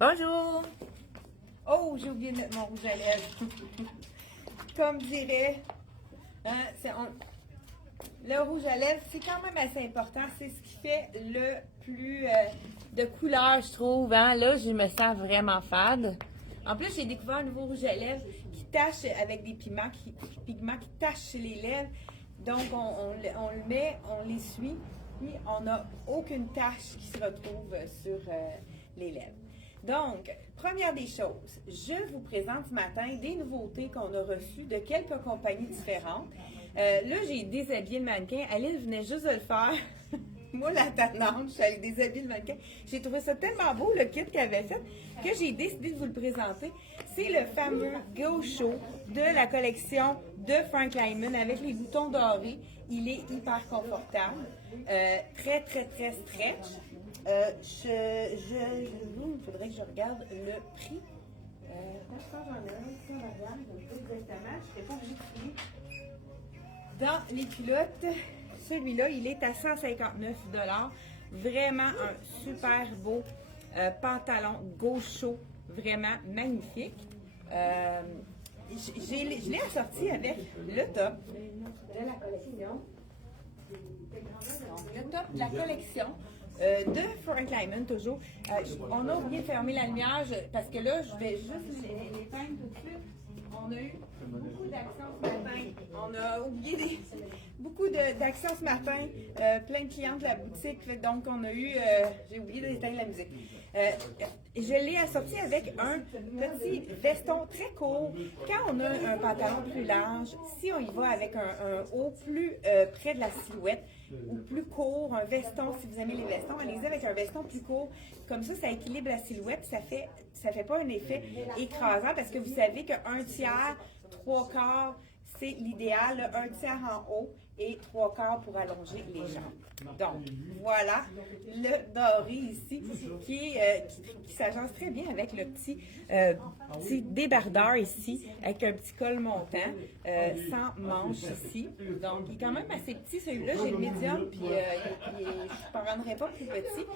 Bonjour! Oh, j'ai oublié de mettre mon rouge à lèvres. Comme dirait, hein, le rouge à lèvres, c'est quand même assez important. C'est ce qui fait le plus de couleur, je trouve. Hein? Là, je me sens vraiment fade. En plus, j'ai découvert un nouveau rouge à lèvres qui tache avec des pigments qui tachent les lèvres. Donc, on le met, on l'essuie, puis on n'a aucune tache qui se retrouve sur les lèvres. Donc, première des choses, je vous présente ce matin des nouveautés qu'on a reçues de quelques compagnies différentes. Là, j'ai déshabillé le mannequin. Alice venait juste de le faire. Moi, la tannante, je suis allée déshabiller le mannequin. J'ai trouvé ça tellement beau, le kit qu'elle avait fait, que j'ai décidé de vous le présenter. C'est le fameux Go Show de la collection de Frank Lyman avec les boutons dorés. Il est hyper confortable, très, très, très stretch. Il faudrait que je regarde le prix. Je serais pas obligée de fouiller. Dans les culottes, celui-là, il est à 159 $. Vraiment un super beau pantalon gaucho, vraiment magnifique. Je l'ai assorti avec le top de la collection. Donc, le top de la collection de Frank Lyman, toujours. On a oublié de fermer la lumière parce que là, je vais juste l'éteindre tout de suite. On a eu beaucoup d'actions ce matin. On a oublié beaucoup d'actions ce matin. Plein de clients de la boutique. Donc, on a eu... j'ai oublié d'éteindre la musique. Je l'ai assorti avec un petit veston très court. Quand on a un pantalon plus large, si on y va avec un haut plus près de la silhouette ou plus court, un veston, si vous aimez les vestons, allez-y avec un veston plus court. Comme ça équilibre la silhouette. Ça fait pas un effet écrasant parce que vous savez qu'un tiers, trois quarts, c'est l'idéal. Un tiers en haut et trois quarts pour allonger les jambes. Donc, voilà le doré ici qui s'agence très bien avec le petit débardeur ici, avec un petit col montant, sans manche ici. Donc, il est quand même assez petit. Celui-là, j'ai le médium, puis je ne rendrai pas plus petit.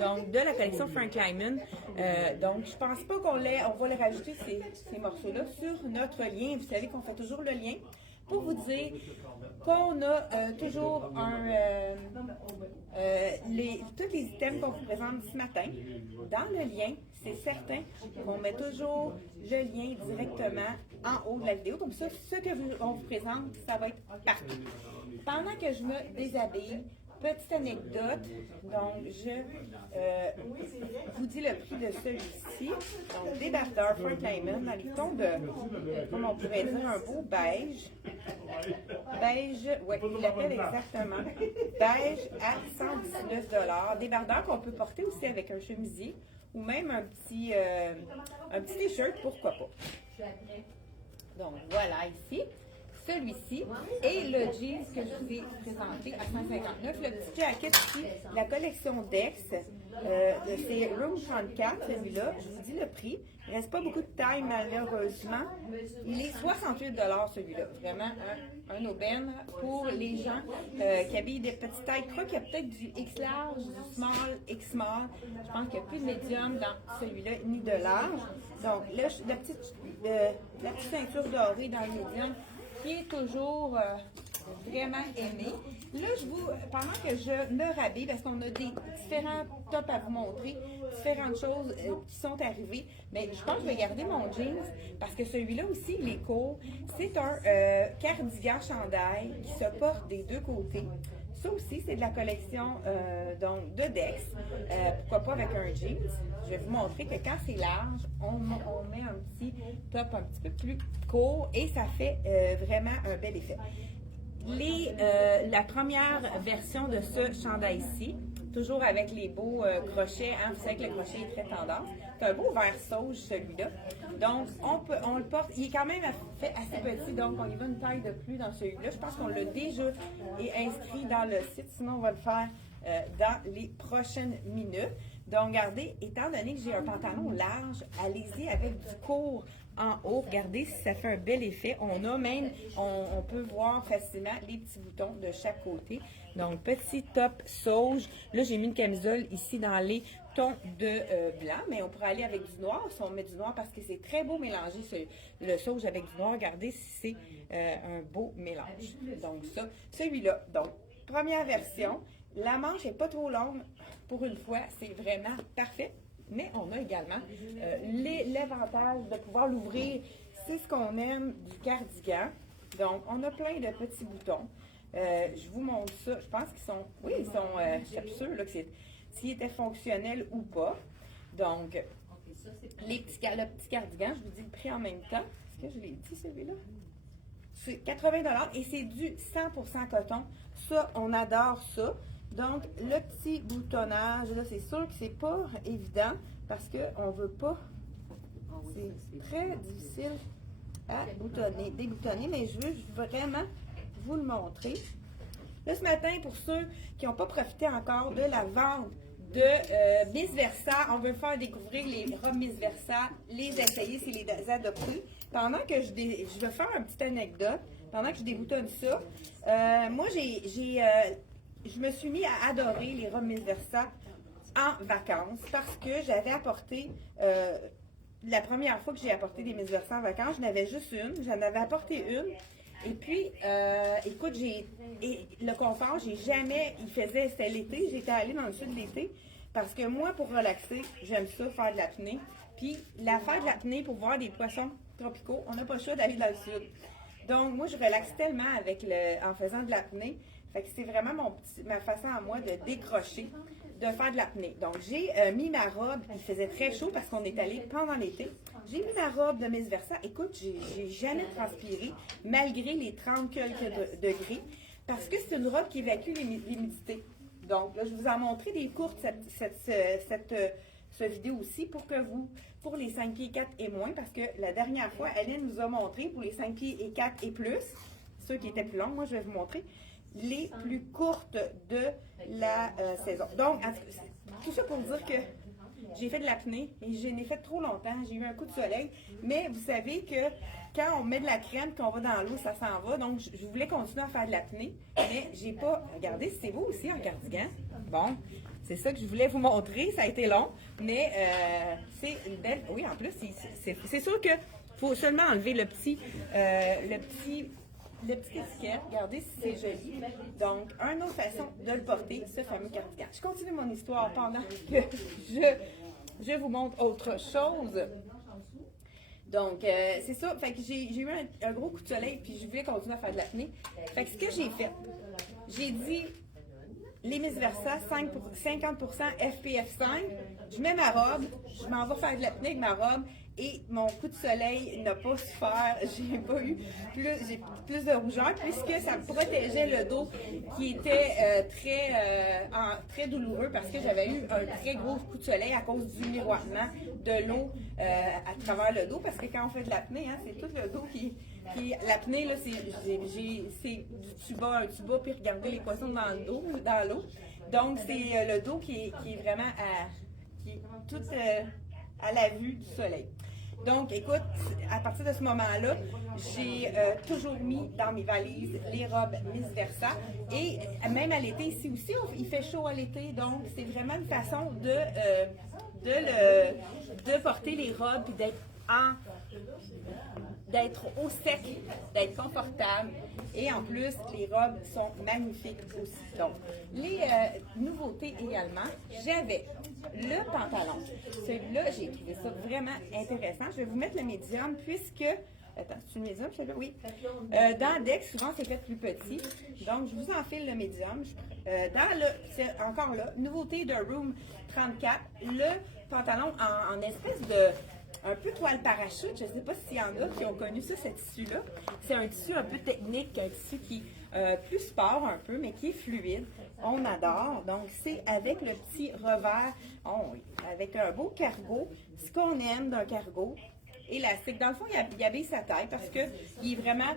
Donc, de la collection Frank Lyman. Donc, je pense pas on va les rajouter, ces morceaux-là, sur notre lien. Vous savez qu'on fait toujours le lien pour vous dire qu'on a toujours tous les items qu'on vous présente ce matin. Dans le lien, c'est certain qu'on met toujours le lien directement en haut de la vidéo. Comme ça, ce qu'on vous présente, ça va être partout. Pendant que je me déshabille, petite anecdote, donc je vous dis le prix de celui-ci. Donc, débardeur Frank Lyman, dans les tons de, comme on pourrait dire, un beau beige. Beige, oui, il l'appelle exactement. Beige à 119 $. Débardeur qu'on peut porter aussi avec un chemisier ou même un petit t-shirt, pourquoi pas. Donc, voilà ici. Celui-ci et le jeans que je vous ai présenté à 159. Le petit jacket ici, la collection Dex, c'est Room 34, celui-là. Je vous dis le prix. Il ne reste pas beaucoup de taille malheureusement. Il est 68 $ celui-là. Vraiment un aubaine pour les gens qui habillent des petites tailles. Je crois qu'il y a peut-être du X large, du small, X small. Je pense qu'il n'y a plus de médium dans celui-là, ni de large. Donc là, la petite ceinture dorée dans le médium, qui est toujours vraiment aimé. Là, pendant que je me rhabille, parce qu'on a des différents tops à vous montrer, différentes choses qui sont arrivées, mais je pense que je vais garder mon jeans parce que celui-là aussi, il est court. C'est un cardigan chandail qui se porte des deux côtés. Ça aussi, c'est de la collection donc de Dex. Pourquoi pas avec un jeans? Je vais vous montrer que quand c'est large, on met un petit top un petit peu plus court et ça fait vraiment un bel effet. La première version de ce chandail-ci, toujours avec les beaux crochets, hein, vous savez que le crochet est très tendance. C'est un beau vert sauge celui-là. Donc, on le porte, il est quand même fait assez petit, donc on y va une taille de plus dans celui-là. Je pense qu'on l'a déjà inscrit dans le site, sinon on va le faire dans les prochaines minutes. Donc, regardez, étant donné que j'ai un pantalon large, allez-y avec du court en haut. Regardez si ça fait un bel effet. On peut voir facilement les petits boutons de chaque côté. Donc, petit top sauge. Là, j'ai mis une camisole ici dans les tons de blanc, mais on pourrait aller avec du noir. Si on met du noir, parce que c'est très beau mélanger le sauge avec du noir. Regardez si c'est un beau mélange. Donc, ça, celui-là. Donc, première version. La manche n'est pas trop longue. Pour une fois, c'est vraiment parfait. Mais on a également l'avantage de pouvoir l'ouvrir. C'est ce qu'on aime du cardigan. Donc, on a plein de petits boutons. Je vous montre ça. Je pense qu'ils sont... Oui, ils sont... je suis sûre là, que s'ils étaient fonctionnels ou pas. Donc, le petit cardigan, je vous dis le prix en même temps. Est-ce que je l'ai dit, celui-là? C'est 80 $ et c'est du 100% coton. Ça, on adore ça. Donc, le petit boutonnage, là, c'est sûr que c'est pas évident parce qu'on ne veut pas. C'est très difficile à déboutonner, mais je veux vraiment vous le montrer. Là, ce matin, pour ceux qui n'ont pas profité encore de la vente de Miss Versa, on veut faire découvrir les robes Miss Versa, les essayer, c'est les adopter. Pendant que je vais faire une petite anecdote, pendant que je déboutonne ça, moi, je me suis mis à adorer les robes Miss Versa en vacances parce que j'avais apporté, la première fois que j'ai apporté des Miss Versa en vacances, je n'avais juste une, j'en avais apporté une. Et puis, écoute, le confort, c'était l'été, j'étais allée dans le sud de l'été parce que moi, pour relaxer, j'aime ça, faire de l'apnée. Puis, faire de l'apnée pour voir des poissons tropicaux, on n'a pas le choix d'aller dans le sud. Donc, moi, je relaxe tellement en faisant de l'apnée. Fait que c'est vraiment ma façon à moi de décrocher, de faire de l'apnée. Donc, j'ai mis ma robe, il faisait très chaud parce qu'on est allé pendant l'été. J'ai mis ma robe de Miss Versa. Écoute, j'ai jamais transpiré, malgré les 30 quelques degrés, parce que c'est une robe qui évacue l'humidité. Donc, là, je vous ai montré des courtes, cette vidéo aussi, pour les 5 pieds 4 et moins, parce que la dernière fois, Hélène nous a montré pour les 5 pieds et 4 et plus, ceux qui étaient plus longs, moi, je vais vous montrer les plus courtes de la saison. Donc, tout ça pour dire que j'ai fait de l'apnée et je n'ai fait trop longtemps. J'ai eu un coup de soleil, mais vous savez que quand on met de la crème, qu'on va dans l'eau, ça s'en va. Donc, je voulais continuer à faire de l'apnée, mais j'ai pas... Regardez, c'est beau aussi en cardigan. Bon, c'est ça que je voulais vous montrer. Ça a été long, mais c'est une belle... Oui, en plus, c'est sûr que faut seulement enlever le petit étiquette, regardez si c'est joli. Donc, une autre façon de le porter, ce fameux cardigan. Je continue mon histoire pendant que je vous montre autre chose. Donc, c'est ça. Fait que j'ai eu un gros coup de soleil, puis je voulais continuer à faire de l'apnée. Fait que ce que j'ai fait, j'ai dit, les Miss Versa, 50% FPF 5, je mets ma robe, je m'en vais faire de l'apnée avec ma robe, et mon coup de soleil n'a pas souffert. J'ai pas eu plus de rougeur puisque ça protégeait le dos qui était très douloureux parce que j'avais eu un très gros coup de soleil à cause du miroitement de l'eau à travers le dos parce que quand on fait de l'apnée, hein, c'est tout le dos qui l'apnée, là, c'est du tuba, un tuba, puis regardez les poissons dans l'eau. Donc, c'est le dos qui est vraiment tout à la vue du soleil. Donc, écoute, à partir de ce moment-là, j'ai toujours mis dans mes valises les robes Miss Versa. Et même à l'été, ici aussi, il fait chaud à l'été. Donc, c'est vraiment une façon de porter les robes et d'être au sec, d'être confortable. Et en plus, les robes sont magnifiques aussi. Donc, les nouveautés également, j'avais le pantalon. Celui-là, j'ai trouvé ça vraiment intéressant. Je vais vous mettre le médium puisque... Attends, c'est une médium, celui-là? Oui. Dans Dex, souvent, c'est fait plus petit. Donc, je vous enfile le médium. C'est encore là, nouveauté de Room 34, le pantalon en espèce de... un peu toile parachute, je ne sais pas s'il y en a qui ont connu ça, ce tissu-là. C'est un tissu un peu technique, un tissu qui est plus sport un peu, mais qui est fluide. On adore. Donc, c'est avec le petit revers, avec un beau cargo. Ce qu'on aime d'un cargo, élastique. Dans le fond, il habille sa taille parce qu'il est vraiment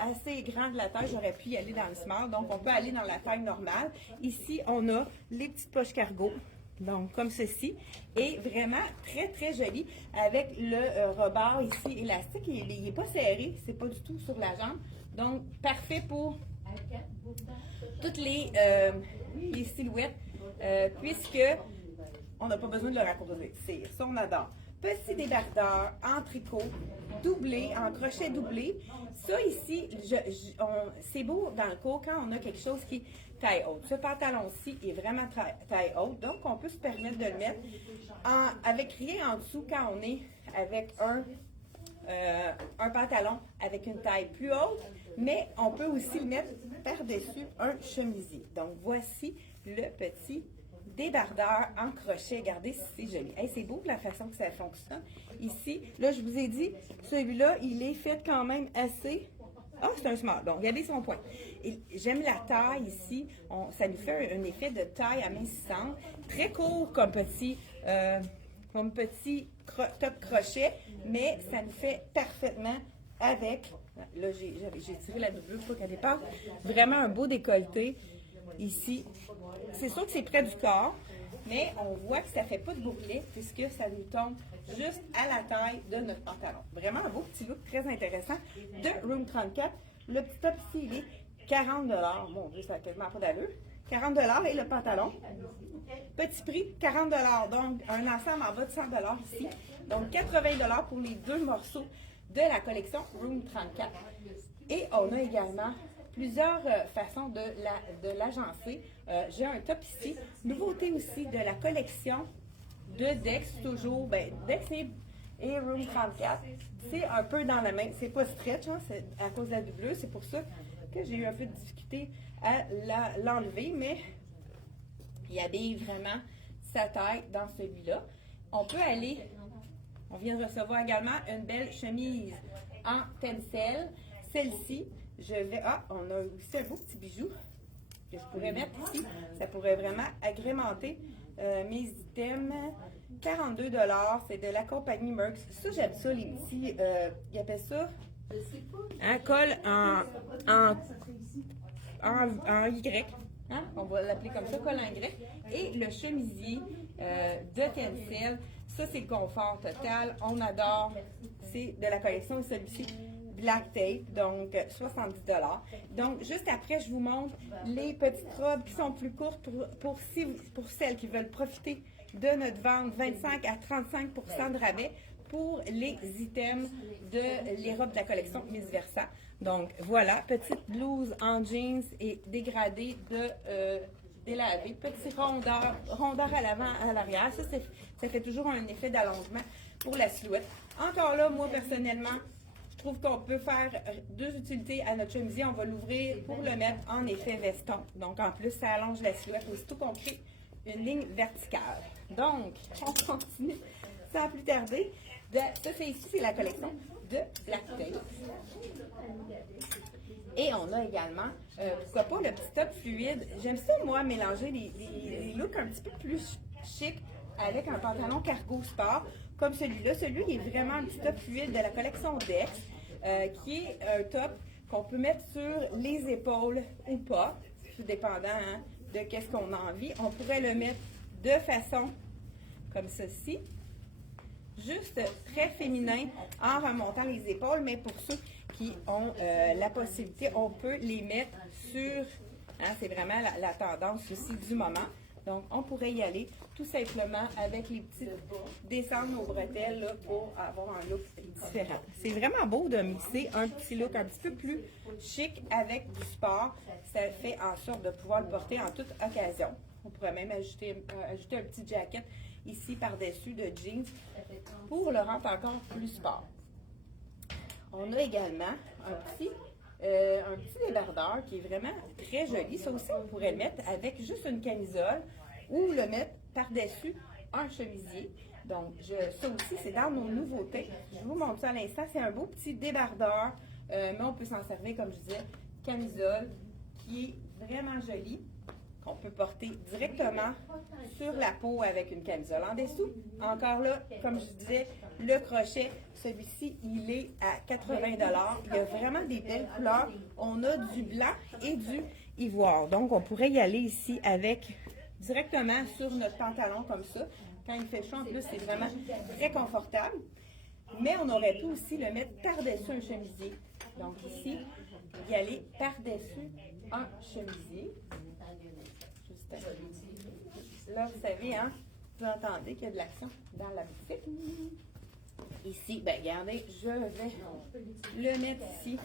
assez grand de la taille. J'aurais pu y aller dans le small, donc on peut aller dans la taille normale. Ici, on a les petites poches cargo. Donc, comme ceci. Et vraiment très, très joli avec le rebord ici élastique. Il n'est pas serré, c'est pas du tout sur la jambe. Donc, parfait pour toutes les silhouettes, puisque on n'a pas besoin de le raccourcir. Ça, on adore. Petit débardeur en tricot, doublé, en crochet doublé. Ça ici, c'est beau dans le cours quand on a quelque chose qui est taille haute. Ce pantalon-ci est vraiment taille haute, donc on peut se permettre de le mettre avec rien en dessous quand on est avec un pantalon avec une taille plus haute, mais on peut aussi le mettre par-dessus un chemisier. Donc voici le petit débardeur en crochet. Regardez si c'est joli. Hey, c'est beau la façon que ça fonctionne. Ici, là, je vous ai dit, celui-là, il est fait quand même assez... Ah, c'est un small. Donc, regardez son point. J'aime la taille ici. Ça nous fait un effet de taille amincissante. Très court comme petit top crochet, mais ça nous fait parfaitement avec... Là, j'ai tiré la doublure pour qu'elle dépasse. Vraiment un beau décolleté ici. C'est sûr que c'est près du corps, mais on voit que ça ne fait pas de bouclet puisque ça nous tombe juste à la taille de notre pantalon. Vraiment un beau petit look très intéressant de Room 34. Le petit top ici, il est 40 $. Mon Dieu, ça n'a quasiment pas d'allure. 40 $ et le pantalon. Petit prix, 40 $. Donc, un ensemble en bas de 100 $ ici. Donc, 80 $ pour les deux morceaux de la collection Room 34. Et on a également plusieurs façons de l'agencer. J'ai un top ici. Nouveauté aussi de la collection de Dex, toujours. Dex et Room 34. C'est un peu dans la main. C'est pas stretch, hein, c'est à cause de la doublure. C'est pour ça que j'ai eu un peu de difficulté à l'enlever, mais il habille vraiment sa taille dans celui-là. On peut aller, on vient de recevoir également une belle chemise en tencel. Celle-ci, on a aussi un beau petit bijou que je pourrais mettre ici. Ça pourrait vraiment agrémenter mes items. 42 $, c'est de la compagnie Merx. Ça, j'aime ça, les petits, ils appellent ça un col en Y. Hein? On va l'appeler comme ça, col en Y. Et le chemisier de tencel, ça, c'est le confort total. On adore. C'est de la collection, celui-ci. Black Tape, donc 70 $. Donc, juste après, je vous montre les petites robes qui sont plus courtes pour celles qui veulent profiter de notre vente 25 à 35 % de rabais pour les items les robes de la collection Miss Versa. Donc, voilà, petite blouse en jeans et dégradée délavée. Petit rondeur à l'avant, à l'arrière. Ça fait toujours un effet d'allongement pour la silhouette. Encore là, moi, personnellement, je trouve qu'on peut faire deux utilités à notre chemisier. On va l'ouvrir pour le mettre en effet veston. Donc, en plus, ça allonge la silhouette. Aussitôt qu'on crée une ligne verticale. Donc, on continue sans plus tarder. Ça, c'est ici, c'est la collection de Black Tape. Et on a également, pourquoi pas, le petit top fluide. J'aime ça, moi, mélanger les looks un petit peu plus chic avec un pantalon cargo sport, comme celui-là. Celui-là, il est vraiment un petit top fluide de la collection Dex, qui est un top qu'on peut mettre sur les épaules ou pas, tout dépendant hein, de qu'est-ce qu'on a envie. On pourrait le mettre de façon comme ceci, juste très féminin en remontant les épaules, mais pour ceux qui ont la possibilité, on peut les mettre sur, hein, c'est vraiment la tendance aussi du moment. Donc, on pourrait y aller tout simplement avec les petites descentes aux bretelles là, pour avoir un look différent. C'est vraiment beau de mixer un petit look un petit peu plus chic avec du sport. Ça fait en sorte de pouvoir le porter en toute occasion. On pourrait même ajouter un petit jacket ici par-dessus de jeans pour le rendre encore plus sport. On a également un petit débardeur qui est vraiment très joli. Ça aussi, on pourrait le mettre avec juste une camisole ou le mettre par-dessus un chemisier. Donc, ça aussi, c'est dans nos nouveautés. Je vous montre ça à l'instant. C'est un beau petit débardeur, mais on peut s'en servir, comme je disais, camisole qui est vraiment jolie, qu'on peut porter directement sur la peau avec une camisole en dessous. Encore là, comme je disais, le crochet, celui-ci, il est à 80 $. Il y a vraiment des belles couleurs. On a du blanc et du ivoire. Donc, on pourrait y aller ici avec directement sur notre pantalon comme ça. Quand il fait chaud, en plus, c'est vraiment très confortable. Mais on aurait pu aussi le mettre par-dessus un chemisier. Donc ici, y aller par-dessus un chemisier. Juste là, vous savez, hein, vous entendez qu'il y a de l'action dans la boutique. Ici, ben regardez, je vais le mettre ici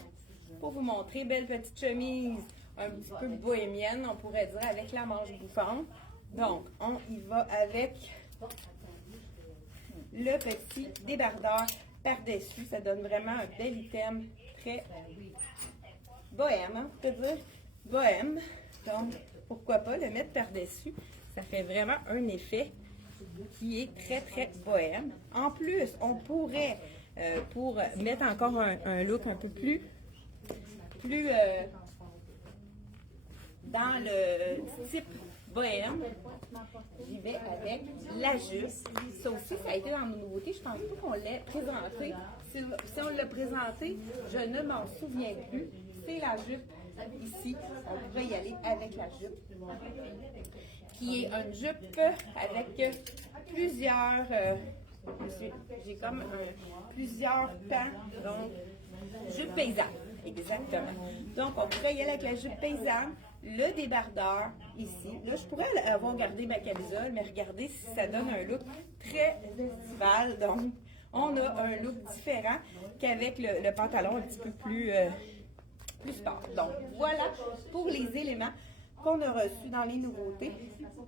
pour vous montrer. Belle petite chemise, un petit peu bohémienne, on pourrait dire, avec la manche bouffante. Donc, on y va avec le petit débardeur par-dessus. Ça donne vraiment un bel item très bohème, hein, on peut dire bohème. Donc, pourquoi pas le mettre par-dessus? Ça fait vraiment un effet qui est très, très bohème. En plus, on pourrait, pour mettre encore un look un peu plus dans le type bohème, j'y vais avec la jupe. Ça aussi, ça a été dans nos nouveautés. Je pense pas qu'on l'ait présenté. Si on l'a présenté, je ne m'en souviens plus. C'est la jupe ici. On pourrait y aller avec la jupe, qui est une jupe avec plusieurs, j'ai comme plusieurs pans, donc jupe paysanne, exactement. Donc on pourrait y aller avec la jupe paysanne, le débardeur ici. Là, je pourrais avoir gardé ma camisole, mais regardez si ça donne un look très estival. Donc, on a un look différent qu'avec le pantalon un petit peu plus sport. Donc, voilà pour les éléments qu'on a reçus dans les nouveautés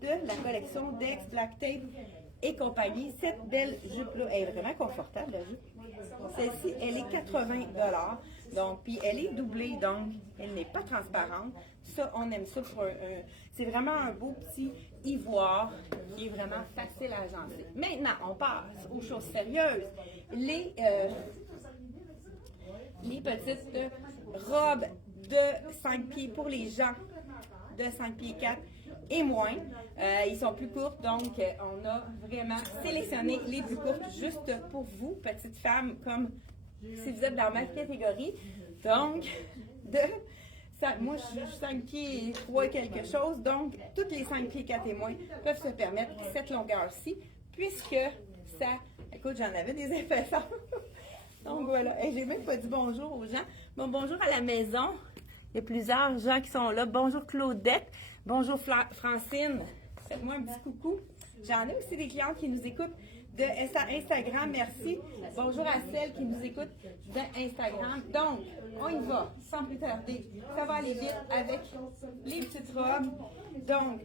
de la collection Dex, Black Tape et compagnie. Cette belle jupe-là est vraiment confortable, la jupe. Celle-ci, elle est 80 $. Donc, puis elle est doublée, donc elle n'est pas transparente. Ça, on aime ça pour c'est vraiment un beau petit ivoire qui est vraiment facile à agencer. Maintenant, on passe aux choses sérieuses. Les petites robes de 5 pieds pour les gens de 5 pieds 4 et moins. Ils sont plus courtes, donc on a vraiment sélectionné les plus courtes juste pour vous, petites femmes, comme si vous êtes dans ma catégorie. Donc, moi, je suis 5 pieds 3 quelque chose, donc toutes les 5 pieds 4 et moins peuvent se permettre cette longueur-ci, puisque ça, écoute, j'en avais des épaisseurs. Donc voilà, et j'ai même pas dit bonjour aux gens. Bon, bonjour à la maison. Il y a plusieurs gens qui sont là. Bonjour Claudette. Bonjour Francine. Faites-moi un petit coucou. J'en ai aussi des clientes qui nous écoutent de Instagram. Merci. Bonjour à celles qui nous écoutent d'Instagram. Donc, on y va, sans plus tarder. Ça va aller vite avec les petites robes. Donc,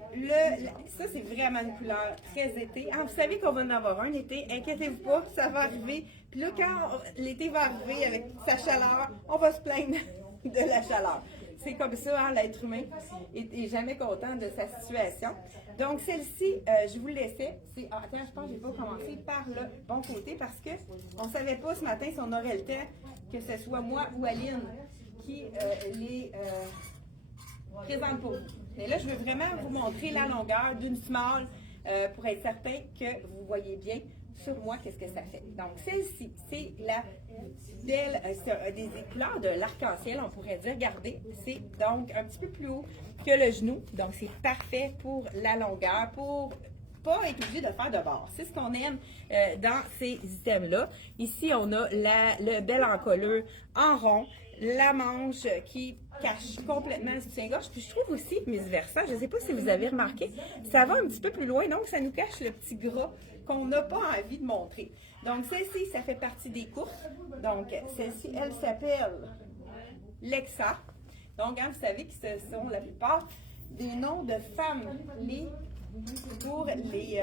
ça, c'est vraiment une couleur très été. Ah, vous savez qu'on va en avoir un été. Inquiétez-vous pas, ça va arriver. Puis là, quand l'été va arriver avec sa chaleur, on va se plaindre de la chaleur. C'est comme ça, hein, l'être humain est jamais content de sa situation. Donc, celle-ci, je vous le laissais. Attends, je pense que je vais pas commencer par le bon côté parce qu'on ne savait pas ce matin si on aurait le temps que ce soit moi ou Aline qui les présente pour vous. Et là, je veux vraiment vous montrer la longueur d'une small pour être certain que vous voyez bien sur moi qu'est-ce que ça fait. Donc, celle-ci, c'est la belle, des couleurs de l'arc-en-ciel, on pourrait dire. Regardez, c'est donc un petit peu plus haut que le genou. Donc, c'est parfait pour la longueur, pour pas être obligé de faire de bord. C'est ce qu'on aime dans ces items-là. Ici, on a le bel encolleur en rond, la manche qui cache complètement le soutien-gorge. Puis je trouve aussi, vice-versa, je ne sais pas si vous avez remarqué, ça va un petit peu plus loin, donc ça nous cache le petit gras qu'on n'a pas envie de montrer. Donc celle-ci, ça fait partie des courses. Donc celle-ci, elle s'appelle Lexa. Donc hein, vous savez que ce sont la plupart des noms de femmes pour les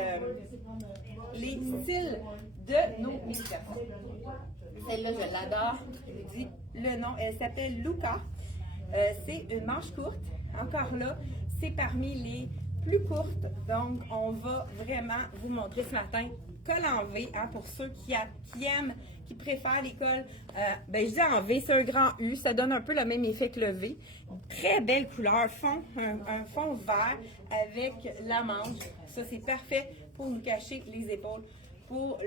styles de nos mini-personnes. Celle-là, je l'adore. Je vous dis le nom. Elle s'appelle Luca. C'est une manche courte. Encore là, c'est parmi les plus courtes. Donc, on va vraiment vous montrer ce matin col en V, hein, pour ceux qui aiment, qui préfèrent les cols. Je dis en V, c'est un grand U. Ça donne un peu le même effet que le V. Très belle couleur. Un fond vert avec la manche. Ça, c'est parfait pour nous cacher les épaules contre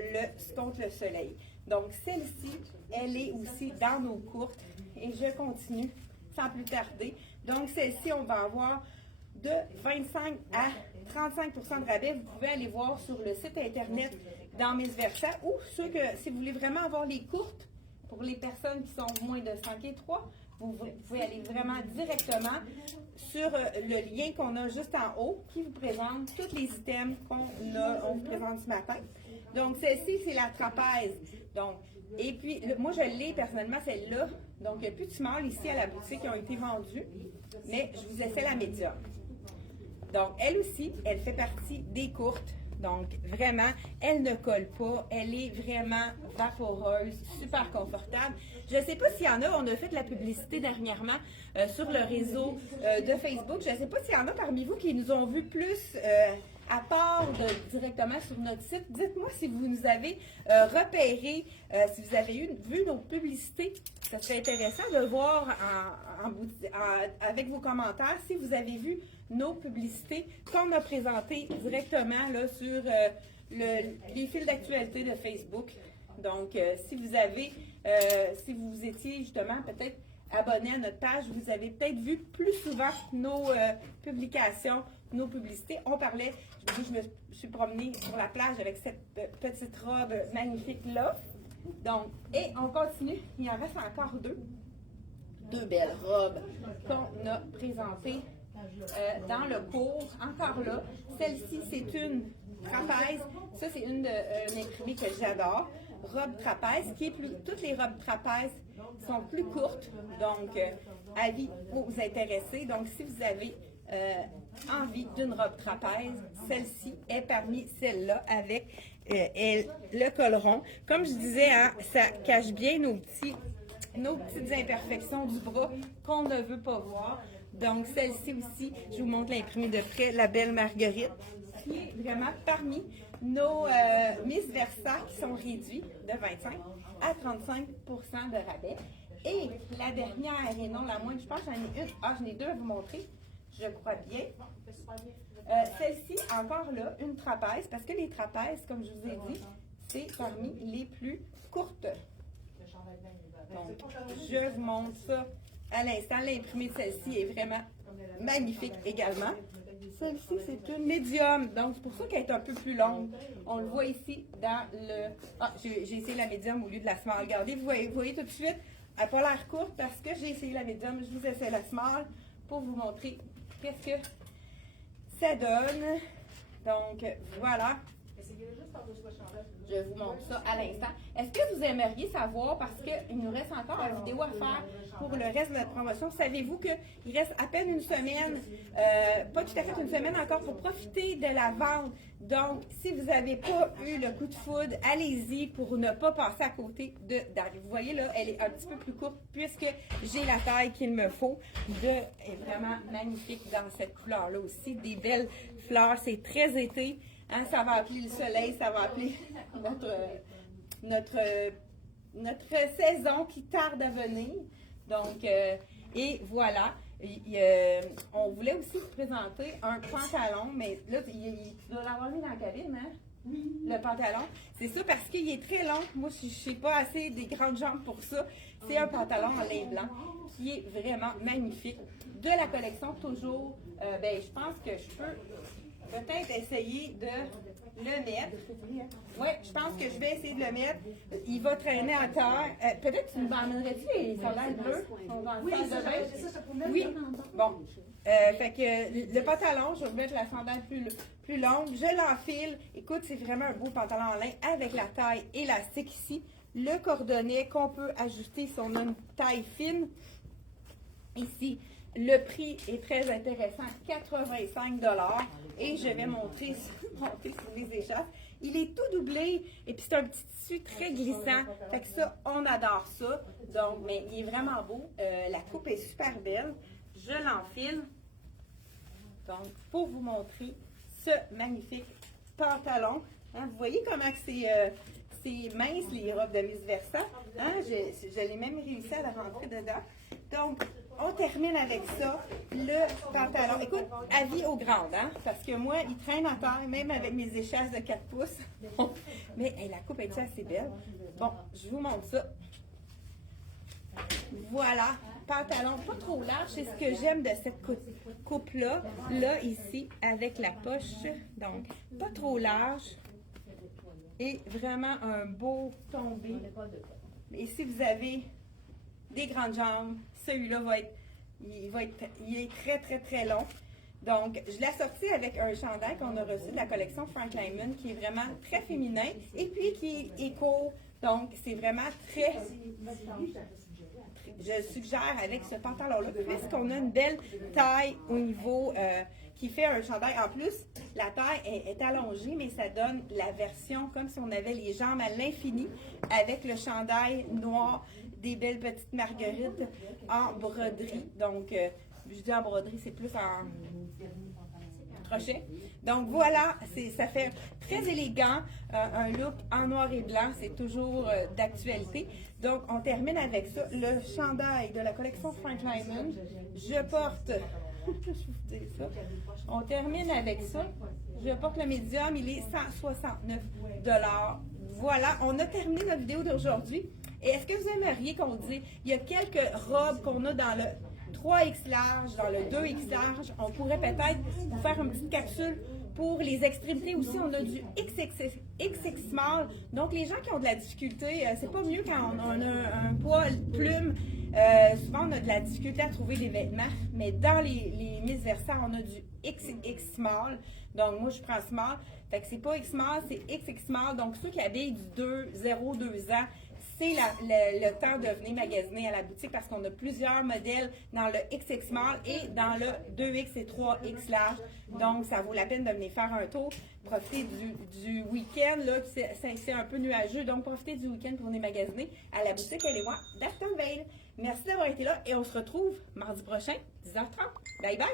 le soleil. Donc, celle-ci, elle est aussi dans nos courtes. Et je continue sans plus tarder. Donc, celle-ci, on va avoir de 25 à 35% de rabais. Vous pouvez aller voir sur le site internet dans Miss Versa ou si vous voulez vraiment avoir les courtes pour les personnes qui sont moins de 5 et 3, vous pouvez aller vraiment directement sur le lien qu'on a juste en haut qui vous présente tous les items qu'on vous présente ce matin. Donc, celle-ci, c'est la trapèze. Donc, et puis, moi, je l'ai personnellement, celle-là. Donc, il n'y a plus de small ici à la boutique qui ont été vendus, mais je vous essaie la médium. Donc, elle aussi, elle fait partie des courtes. Donc, vraiment, elle ne colle pas. Elle est vraiment vaporeuse, super confortable. Je ne sais pas s'il y en a, on a fait de la publicité dernièrement sur le réseau de Facebook. Je ne sais pas s'il y en a parmi vous qui nous ont vu plus à part directement sur notre site. Dites-moi si vous nous avez repéré, si vous avez vu nos publicités. Ça serait intéressant de voir avec vos commentaires si vous avez vu nos publicités qu'on a présentées directement là, sur les fils d'actualité de Facebook. Donc, si vous étiez justement peut-être abonné à notre page, vous avez peut-être vu plus souvent nos publications, nos publicités. On parlait, je me suis promenée sur la plage avec cette petite robe magnifique-là. Donc, et on continue, il en reste encore deux belles robes qu'on a présentées dans le cours. Encore là, celle-ci, c'est une trapèze. Ça, c'est une imprimée que j'adore. Robe trapèze, qui est toutes les robes trapèzes sont plus courtes. Donc, avis pour vous intéresser. Donc, si vous avez envie d'une robe trapèze, celle-ci est parmi celles-là avec le col rond. Comme je disais, hein, ça cache bien nos petites imperfections du bras qu'on ne veut pas voir. Donc, celle-ci aussi, je vous montre l'imprimée de près, la belle Marguerite, qui est vraiment parmi nos Miss Versa qui sont réduits de 25 à 35 de rabais. Et la dernière, et non la moindre, je pense que j'en ai une. Ah, j'en ai deux à vous montrer, je crois bien. Celle-ci, encore là, une trapèze, parce que les trapèzes, comme je vous ai dit, c'est parmi les plus courtes. Donc, je vous montre ça à l'instant. L'imprimée de celle-ci est vraiment magnifique également. Celle-ci, c'est une médium, donc c'est pour ça qu'elle est un peu plus longue. On le voit ici dans le... Ah, j'ai essayé la médium au lieu de la small. Regardez, vous voyez tout de suite, elle n'a pas l'air courte parce que j'ai essayé la médium. Je vous essaie la small pour vous montrer qu'est-ce que ça donne. Donc, voilà. Je vous montre ça à l'instant. Est-ce que vous aimeriez savoir, parce qu'il nous reste encore une vidéo à faire pour le reste de notre promotion, savez-vous qu'il reste à peine une semaine, pas tout à fait une semaine encore, pour profiter de la vente. Donc, si vous n'avez pas eu le coup de foudre, allez-y pour ne pas passer à côté d'arriver. Vous voyez là, elle est un petit peu plus courte puisque j'ai la taille qu'il me faut. Elle est vraiment magnifique dans cette couleur-là aussi. Des belles fleurs, c'est très été. Hein, ça va appeler le soleil, ça va appeler notre saison qui tarde à venir. Donc, et voilà. On voulait aussi vous présenter un pantalon, mais là, tu dois l'avoir mis dans la cabine, hein? Oui. Le pantalon. C'est ça parce qu'il est très long. Moi, je ne sais pas assez des grandes jambes pour ça. C'est un pantalon en lin blanc qui est vraiment magnifique. De la collection, toujours, je pense que je peux peut-être essayer de le mettre. Oui, je pense que je vais essayer de le mettre. Il va traîner à terre. Peut-être que tu nous emmènerais-tu les sandales bleues? Oui, oui. Bon. Fait que le pantalon, je vais mettre la sandale plus longue. Je l'enfile. Écoute, c'est vraiment un beau pantalon en lin avec la taille élastique ici. Le cordonnet qu'on peut ajuster si on a une taille fine. Ici. Le prix est très intéressant, 85 $. Et je vais monter sur les échappes. Il est tout doublé et puis c'est un petit tissu très glissant. Fait que ça, on adore ça. Donc, mais il est vraiment beau. La coupe est super belle. Je l'enfile. Donc, pour vous montrer ce magnifique pantalon. Hein, vous voyez comment c'est mince les robes de Miss Versa. Hein, je l'ai même réussi à la rentrer dedans. Donc, on termine avec ça, le pantalon. Écoute, avis aux grandes, hein, parce que moi, il traîne à terre, même avec mes échasses de 4 pouces. Mais la coupe est assez belle. Bon, je vous montre ça. Voilà, pantalon pas trop large, c'est ce que j'aime de cette coupe-là, là, ici, avec la poche, donc pas trop large, et vraiment un beau tombé. Et si vous avez des grandes jambes, celui-là il est très, très, très long. Donc, je l'ai assorti avec un chandail qu'on a reçu de la collection Frank Lyman, qui est vraiment très féminin, et puis qui est éco, donc c'est vraiment très... Je suggère avec ce pantalon-là, puisqu'on a une belle taille au niveau qui fait un chandail. En plus, la taille est allongée, mais ça donne la version comme si on avait les jambes à l'infini avec le chandail noir, des belles petites marguerites en broderie. Donc, je dis en broderie, c'est plus en crochet. Donc voilà, ça fait très élégant, un look en noir et blanc, c'est toujours d'actualité. Donc on termine avec ça, le chandail de la collection Frank Lyman. Je porte, je vous dis ça, on termine avec ça. Je porte le médium, il est 169 $. Voilà, on a terminé notre vidéo d'aujourd'hui. Et est-ce que vous aimeriez qu'on dise, il y a quelques robes qu'on a dans le 3X large, dans le 2X large, on pourrait peut-être vous faire une petite capsule pour les extrémités aussi. On a du XX small. Donc, les gens qui ont de la difficulté, c'est pas mieux quand on a un poids plume. Souvent, on a de la difficulté à trouver des vêtements, mais dans les Miss Versa, on a du XX small. Donc, moi, je prends small. Fait que c'est pas X small, c'est XX small. Donc, ceux qui habillent du 0-2 ans, c'est le temps de venir magasiner à la boutique parce qu'on a plusieurs modèles dans le XX small et dans le 2X et 3X large. Donc, ça vaut la peine de venir faire un tour. Profitez du week-end, là, c'est un peu nuageux. Donc, profitez du week-end pour venir magasiner à la boutique Eléois d'Astonville. Merci d'avoir été là et on se retrouve mardi prochain, 10h30. Bye bye!